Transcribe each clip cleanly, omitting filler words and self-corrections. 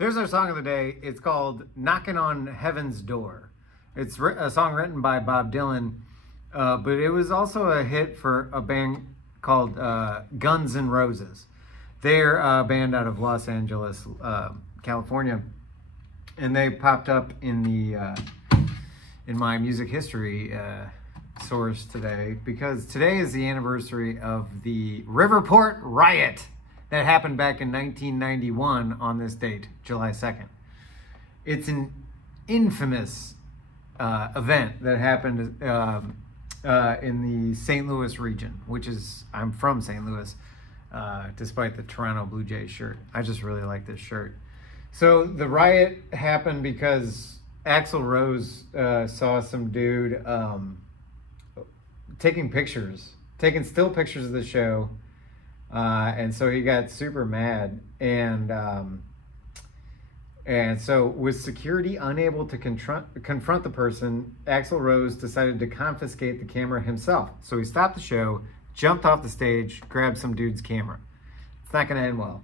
There's our song of the day. It's called Knockin' on Heaven's Door. It's a song written by Bob Dylan, but it was also a hit for a band called Guns N' Roses. They're a band out of Los Angeles, California, and they popped up in the in my music history source today because today is the anniversary of the Riverport Riot that happened back in 1991 on this date, July 2nd. It's an infamous event that happened in the St. Louis region, which is, I'm from St. Louis, despite the Toronto Blue Jays shirt. I just really like this shirt. So the riot happened because Axl Rose saw some dude taking still pictures of the show, and so he got super mad, and so with security unable to confront the person, Axl Rose decided to confiscate the camera himself. So he stopped the show, jumped off the stage, grabbed some dude's camera. It's not going to end well.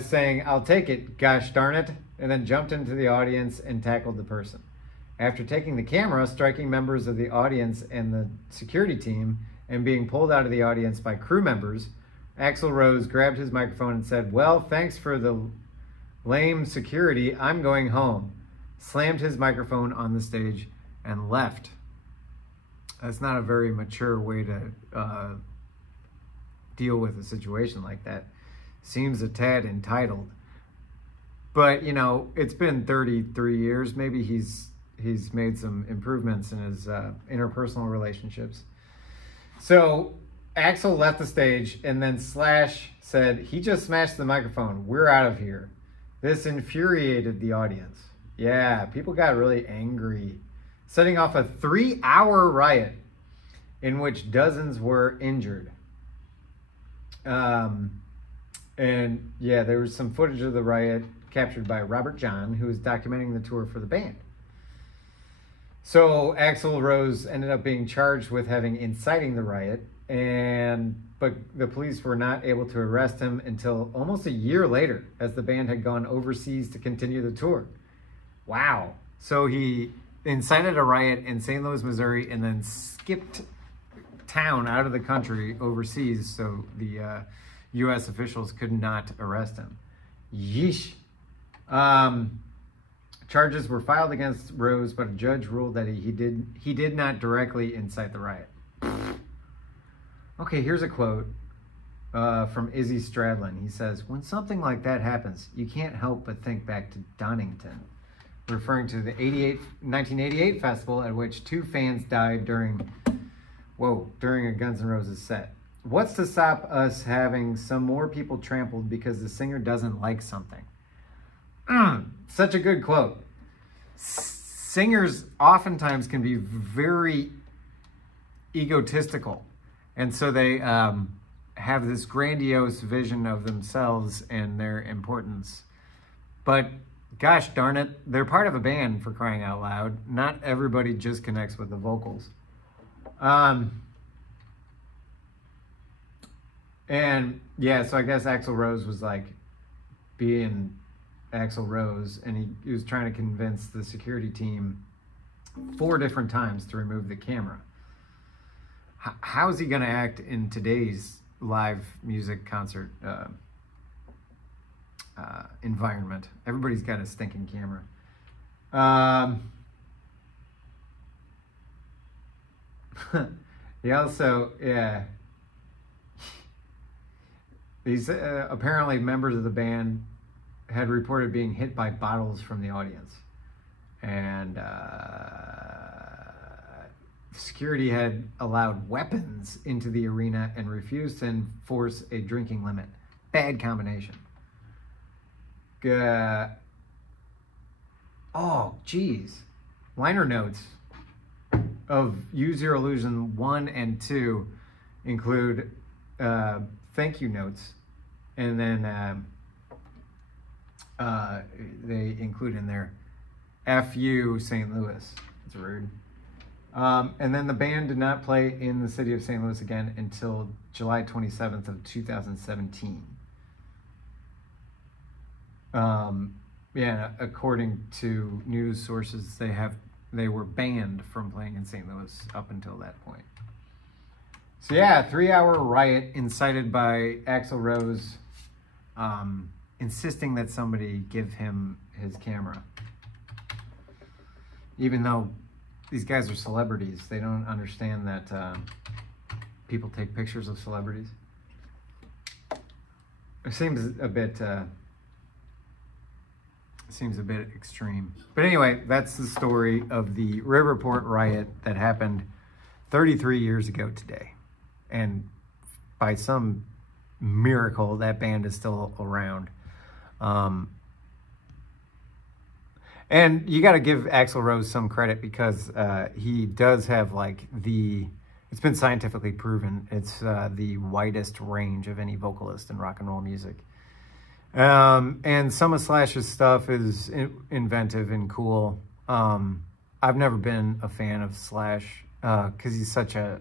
Saying, "I'll take it, gosh darn it," and then jumped into the audience and tackled the person. After taking the camera, striking members of the audience and the security team, and being pulled out of the audience by crew members, Axl Rose grabbed his microphone and said, "Well, thanks for the lame security, I'm going home," slammed his microphone on the stage and left. That's not a very mature way to deal with a situation like that. Seems a tad entitled. But, you know, it's been 33 years. Maybe he's made some improvements in his interpersonal relationships. So Axl left the stage, and then Slash said, "He just smashed the microphone. We're out of here." This infuriated the audience. Yeah, people got really angry, setting off a 3-hour riot in which dozens were injured. And yeah, there was some footage of the riot captured by Robert John, who was documenting the tour for the band. So Axl Rose ended up being charged with having inciting the riot, but the police were not able to arrest him until almost a year later, as the band had gone overseas to continue the tour. Wow. So he incited a riot in St. Louis, Missouri, and then skipped town out of the country overseas, so the U.S. officials could not arrest him. Yeesh. Charges were filed against Rose, but a judge ruled that he did not directly incite the riot. Okay, here's a quote from Izzy Stradlin. He says, "When something like that happens, you can't help but think back to Donington," referring to the 1988 festival at which 2 fans died during a Guns N' Roses set. "What's to stop us having some more people trampled because the singer doesn't like something?" Such a good quote. Singers oftentimes can be very egotistical, and so they have this grandiose vision of themselves and their importance. But gosh darn it, they're part of a band, for crying out loud. Not everybody just connects with the vocals. And yeah, so I guess Axl Rose was like being Axl Rose, and he was trying to convince the security team 4 different times to remove the camera. How is he going to act in today's live music concert environment? Everybody's got a stinking camera. He also, yeah. These apparently members of the band had reported being hit by bottles from the audience, and security had allowed weapons into the arena and refused to enforce a drinking limit. Bad combination. Oh, geez. Liner notes of Use Your Illusion 1 and 2 include thank you notes, and then they include in there F you St. Louis. It's rude. And then the band did not play in the city of St. Louis again until July 27th of 2017. Yeah, according to news sources, they were banned from playing in St. Louis up until that point. So yeah, 3-hour riot incited by Axl Rose, insisting that somebody give him his camera. Even though these guys are celebrities, they don't understand that people take pictures of celebrities. It seems a bit extreme. But anyway, that's the story of the Riverport riot that happened 33 years ago today. And by some miracle, that band is still around. And you got to give Axl Rose some credit because he does have like it's been scientifically proven, it's the widest range of any vocalist in rock and roll music. And some of Slash's stuff is inventive and cool. I've never been a fan of Slash because he's such a...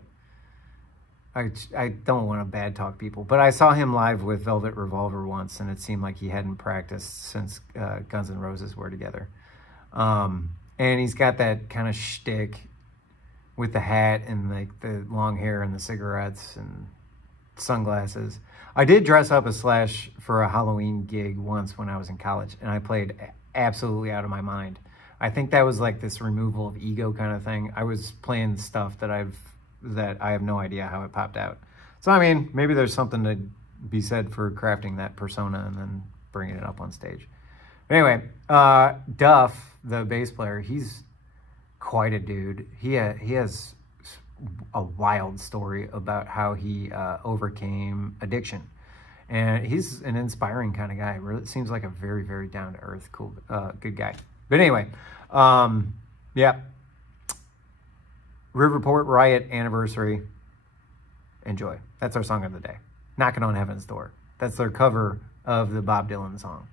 I don't want to bad talk people, but I saw him live with Velvet Revolver once, and it seemed like he hadn't practiced since Guns N' Roses were together. And he's got that kind of shtick with the hat and like the long hair and the cigarettes and sunglasses. I did dress up as Slash for a Halloween gig once when I was in college, and I played absolutely out of my mind. I think that was like this removal of ego kind of thing. I was playing stuff that I have no idea how it popped out. So, I mean, maybe there's something to be said for crafting that persona and then bringing it up on stage. But anyway, Duff, the bass player, he's quite a dude. He has a wild story about how he overcame addiction. And he's an inspiring kind of guy. Really seems like a very, very down-to-earth, cool, good guy. But anyway, yeah. Riverport Riot anniversary. Enjoy. That's our song of the day. Knockin' on Heaven's Door. That's their cover of the Bob Dylan song.